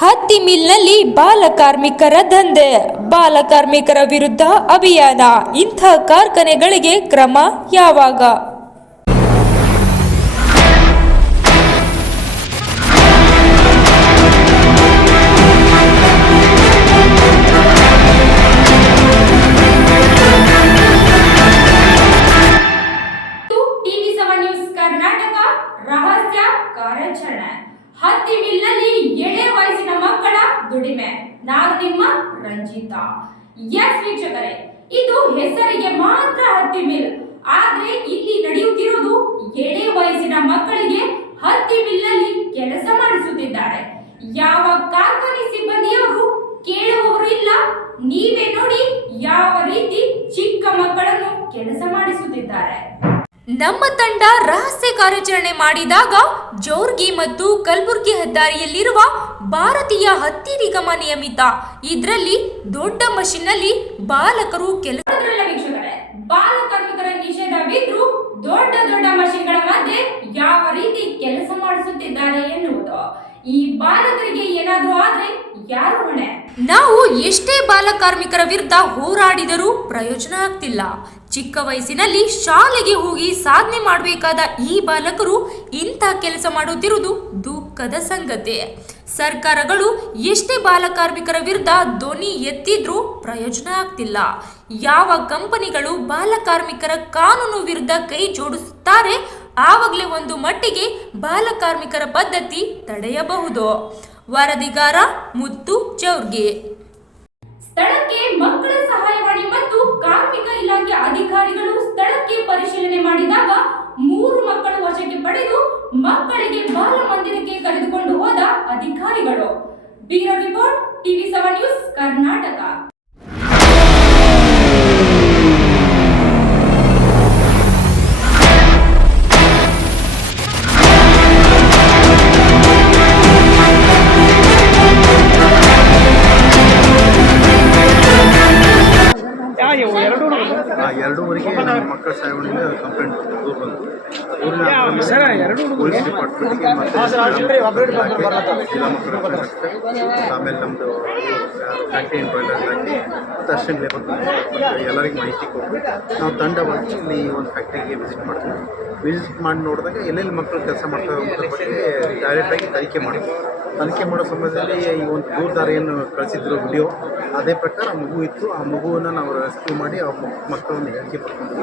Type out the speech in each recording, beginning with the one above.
ಹತ್ತಿ ಮಿಲ್ನಲ್ಲಿ ಬಾಲಕಾರ್ಮಿಕರ ದಂಧೆ. ಬಾಲಕಾರ್ಮಿಕರ ವಿರುದ್ಧ ಅಭಿಯಾನ. ಇಂಥ ಕಾರ್ಖಾನೆಗಳಿಗೆ ಕ್ರಮ ಯಾವಾಗ? ದುಡಿಮೆ. ನಾನು ನಿಮ್ಮ ರಂಜಿತಾ. ಎಸ್ ವೀಕ್ಷಕರೇ, ಇದು ಹೆಸರಿಗೆ ಮಾತ್ರ ಹತ್ತಿ ಮಿಲ್. ಆದ್ರೆ ಇಲ್ಲಿ ನಡೆಯುತ್ತಿರುವುದು ಎಳೆ ವಯಸ್ಸಿನ ಮಕ್ಕಳಿಗೆ ಹತ್ತಿ ಮಿಲ್ನಲ್ಲಿ ಕೆಲಸ ಮಾಡಿಸುತ್ತಿದ್ದಾರೆ. ಯಾವ ಕಾರ್ಖಾನೆ ಸಿಬ್ಬಂದಿಯವರು ಕೇಳುವವರು ಇಲ್ಲ. ನೀವೇ ನೋಡಿ ಯಾವ ರೀತಿ ಚಿಕ್ಕ ಮಕ್ಕಳನ್ನು ಕೆಲಸ ಮಾಡಿಸುತ್ತಿದ್ದಾರೆ. ನಮ್ಮ ತಂಡ ರಹಸ್ಯ ಕಾರ್ಯಾಚರಣೆ ಮಾಡಿದಾಗ ಜೋರ್ಗಿ ಮತ್ತು ಕಲಬುರ್ಗಿ ಹೆದ್ದಾರಿಯಲ್ಲಿರುವ ಭಾರತೀಯ ಹತ್ತಿ ನಿಗಮ ನಿಯಮಿತ. ಇದರಲ್ಲಿ ದೊಡ್ಡ ಮಷಿನ್ನಲ್ಲಿ ಬಾಲಕರು ಕೆಲಸ ನಾವು ಎಷ್ಟೇ ಬಾಲ ಕಾರ್ಮಿಕರ ನಿಷೇಧವಿದ್ರು ದೊಡ್ಡ ದೊಡ್ಡ ಮಷಿನ್ಗಳ ಮಧ್ಯೆ ಯಾವ ರೀತಿ ಕೆಲಸ ಮಾಡಿಸುತ್ತಿದ್ದಾರೆ ಎನ್ನುವುದು. ಈ ಬಾಲಕರಿಗೆ ಏನಾದರೂ ಆದ್ರೆ ಯಾರು ಹೊಣೆ? ನಾವು ಎಷ್ಟೇ ಬಾಲಕಾರ್ಮಿಕರ ವಿರುದ್ಧ ಹೋರಾಡಿದರೂ ಪ್ರಯೋಜನ ಆಗ್ತಿಲ್ಲ. ಚಿಕ್ಕ ವಯಸ್ಸಿನಲ್ಲಿ ಶಾಲೆಗೆ ಹೋಗಿ ಸಾಧನೆ ಮಾಡಬೇಕಾದ ಈ ಬಾಲಕರು ಇಂಥ ಕೆಲಸ ಮಾಡುತ್ತಿರುವುದು ದುಃಖದ ಸಂಗತಿ. ಸರ್ಕಾರಗಳು ಎಷ್ಟೇ ಬಾಲಕಾರ್ಮಿಕರ ವಿರುದ್ಧ ಧ್ವನಿ ಎತ್ತಿದ್ರೂ ಪ್ರಯೋಜನ ಆಗ್ತಿಲ್ಲ. ಯಾವ ಕಂಪನಿಗಳು ಬಾಲಕಾರ್ಮಿಕರ ಕಾನೂನು ವಿರುದ್ಧ ಕೈ ಜೋಡಿಸುತ್ತಾರೆ, ಆವಾಗಲೇ ಒಂದು ಮಟ್ಟಿಗೆ ಬಾಲಕಾರ್ಮಿಕರ ಪದ್ಧತಿ ತಡೆಯಬಹುದು. ವರದಿಗಾರ ಮುತ್ತು ಚೌರ್ಗೆ ಸ್ಥಳಕ್ಕೆ ಮಕ್ಕಳ ಸಹಾಯವಾಣಿ ಮತ್ತು ಕಾರ್ಮಿಕ ಇಲಾಖೆ ಅಧಿಕಾರಿಗಳು ಸ್ಥಳಕ್ಕೆ ಮಾಡಿದಾಗ ಮೂರು ಮಕ್ಕಳು ವಶಕ್ಕೆ ಪಡೆದು ಮಕ್ಕಳಿಗೆ ಬಾಲ ಮಂದಿರಕ್ಕೆ ಕರೆದುಕೊಂಡು ಹೋದ ಅಧಿಕಾರಿಗಳು. Bureau report, TV seven news, Karnataka. ಆ ಎರಡೂವರೆಗೆ ನಮ್ಮ ಮಕ್ಕಳ ಸಾಗುವಳಿಯಿಂದ ಕಂಪ್ಲೇಂಟ್ ದೂರು ಬಂತು ದೂರಿನ ಪೊಲೀಸ್ ಡಿಪಾರ್ಟ್ಮೆಂಟ್ಗೆ ಮತ್ತೆ ಜಿಲ್ಲಾ ಮಕ್ಕಳ ಆಮೇಲೆ ನಮ್ಮದು ಫ್ಯಾಕ್ಟ್ರಿ ಪಾಯಿಂಟ್ ಇಲಾಖೆ ಮತ್ತು ಅಸಿಸ್ಟೆಂಟ್ ಲೇಬರ್ ಎಲ್ಲರಿಗೂ ಮಾಹಿತಿ ಕೊಟ್ಟು ನಾವು ತಂಡವಾಗಿ ಇಲ್ಲಿ ಒಂದು ಫ್ಯಾಕ್ಟ್ರಿಗೆ ವಿಸಿಟ್ ಮಾಡ್ತೀವಿ. ವಿಸಿಟ್ ಮಾಡಿ ನೋಡಿದಾಗ ಎಲ್ಲೆಲ್ಲಿ ಮಕ್ಕಳು ಕೆಲಸ ಮಾಡ್ತಾರೆ ಅನ್ನೋದ್ರ ಬಗ್ಗೆ ಡೈರೆಕ್ಟಾಗಿ ತನಿಖೆ ಮಾಡಿದ್ವಿ. ತನಿಖೆ ಮಾಡೋ ಸಮಯದಲ್ಲಿ ಈ ಒಂದು ದೂರದಾರ ಏನು ಕಳಿಸಿದ್ರು ವಿಡಿಯೋ ಅದೇ ಪ್ರಕಾರ ಮಗು ಇತ್ತು. ಆ ಮಗುವನ್ನು ನಾವು ರೆಸ್ಕ್ಯೂ ಮಾಡಿ ಆ ಮಕ್- ಒಂದು ಹೇಳಿಕೆ ಪಡ್ಕೊಂಡು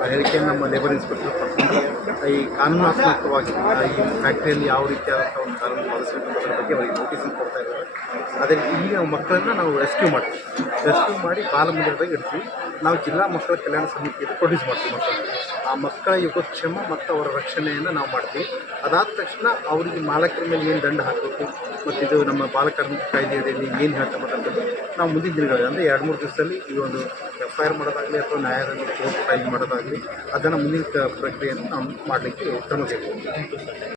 ಆ ಹೇಳಿಕೆಯನ್ನು ನಮ್ಮ ಲೇಬರ್ ಇನ್ಸ್ಪೆಕ್ಟರ್ ಪಡ್ಕೊಂಡು ಈ ಕಾನೂನಾತ್ಮಕವಾಗಿ ಈ ಫ್ಯಾಕ್ಟ್ರಿಯಲ್ಲಿ ಯಾವ ರೀತಿಯಾದಂಥ ಒಂದು ಕಾನೂನು ಪಾಲಿಸಬೇಕು ಅನ್ನೋದ್ರ ಬಗ್ಗೆ ಅವರಿಗೆ ನೋಟಿಸ್ ಕೊಡ್ತಾ ಇದ್ದಾರೆ. ಅದೇ ಈಗ ಮಕ್ಕಳನ್ನು ನಾವು ರೆಸ್ಕ್ಯೂ ಮಾಡ್ತೀವಿ. ರೆಸ್ಕ್ಯೂ ಮಾಡಿ ಬಾಲಮಂದಿರದಾಗ ಇಡ್ತೀವಿ. ನಾವು ಜಿಲ್ಲಾ ಮಕ್ಕಳ ಕಲ್ಯಾಣ ಸಮಿತಿಯಲ್ಲಿ ಪ್ರೊಡ್ಯೂಸ್ ಮಾಡ್ತೀವಿ ಮಕ್ಕಳನ್ನು. ಆ ಮಕ್ಕಳ ಯೋಗಕ್ಷೇಮ ಮತ್ತು ಅವರ ರಕ್ಷಣೆಯನ್ನು ನಾವು ಮಾಡ್ತೀವಿ. ಅದಾದ ತಕ್ಷಣ ಅವರಿಗೆ ಮಾಲಕರ ಮೇಲೆ ಏನು ದಂಡ ಹಾಕಬೇಕು, ಮತ್ತು ಇದು ನಮ್ಮ ಬಾಲಕಾರ್ಮಿಕ ಕಾಯ್ದೆಯಲ್ಲಿ ಏನು ಹೇಳ್ತಾ ಮಾತಾಡ್ತಾರೆ, ನಾವು ಮುಂದಿನ ದಿನಗಳಲ್ಲಿ ಅಂದರೆ ಎರಡು ಮೂರು ದಿವಸದಲ್ಲಿ ಈ ಒಂದು ಎಫ್ ಐ ಆರ್ ಮಾಡೋದಾಗಲಿ ಅಥವಾ ನ್ಯಾಯಾಲಯದಲ್ಲಿ ಕೋರ್ಟ್ ಫೈಲ್ ಮಾಡೋದಾಗಲಿ ಅದನ್ನು ಮುಂದಿನ ಪ್ರಕ್ರಿಯೆಯನ್ನು ನಾವು ಮಾಡಲಿಕ್ಕೆ ಕ್ರಮ ತೆಗೆದುಕೊಳ್ತೀವಿ